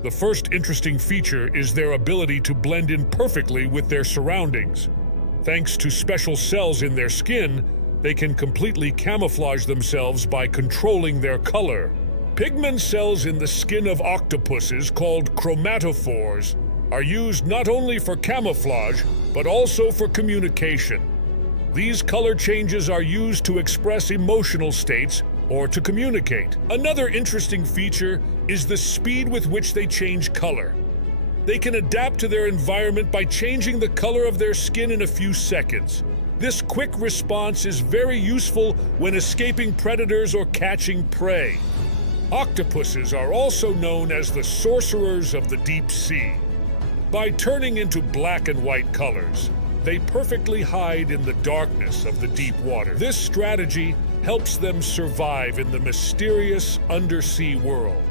The first interesting feature is their ability to blend in perfectly with their surroundings. Thanks to special cells in their skin, they can completely camouflage themselves by controlling their color. Pigment cells in the skin of octopuses, called chromatophores, are used not only for camouflage, but also for communication. These color changes are used to express emotional states or to communicate. Another interesting feature is the speed with which they change color. They can adapt to their environment by changing the color of their skin in a few seconds. This quick response is very useful when escaping predators or catching prey. Octopuses are also known as the sorcerers of the deep sea. By turning into black and white colors, they perfectly hide in the darkness of the deep water. This strategy helps them survive in the mysterious undersea world.